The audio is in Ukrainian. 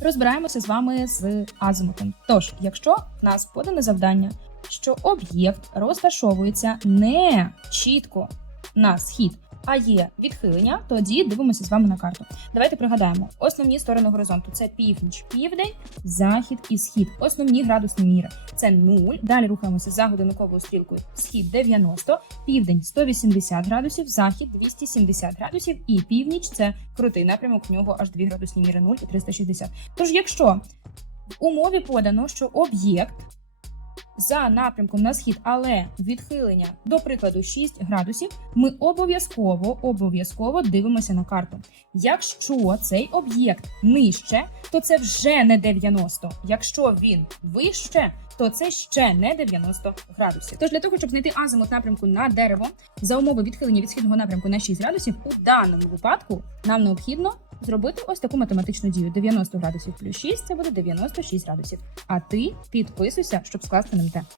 Розбираємося з вами з азимутом. Тож, якщо нас подане завдання, що об'єкт розташовується не чітко на схід, а є відхилення, тоді дивимося з вами на карту. Давайте пригадаємо: основні сторони горизонту це північ, південь, захід і схід. Основні градусні міри це 0. Далі рухаємося за годинниковою стрілкою. Схід 90, південь 180 градусів, захід 270 градусів, і північ це крутий напрямок. В нього аж 2 градусні міри 0 і 360. Тож, якщо в умові подано, що об'єкт за напрямком на схід, але відхилення, до прикладу, 6 градусів, ми обов'язково обов'язково дивимося на карту. Якщо цей об'єкт нижче, то це вже не 90. Якщо він вище, то це ще не 90 градусів. Тож для того, щоб знайти азимут напрямку на дерево за умови відхилення від східного напрямку на 6 градусів, у даному випадку нам необхідно зробити ось таку математичну дію: 90 градусів плюс 6 – це буде 96 градусів. А ти підписуйся, щоб скласти НМТ.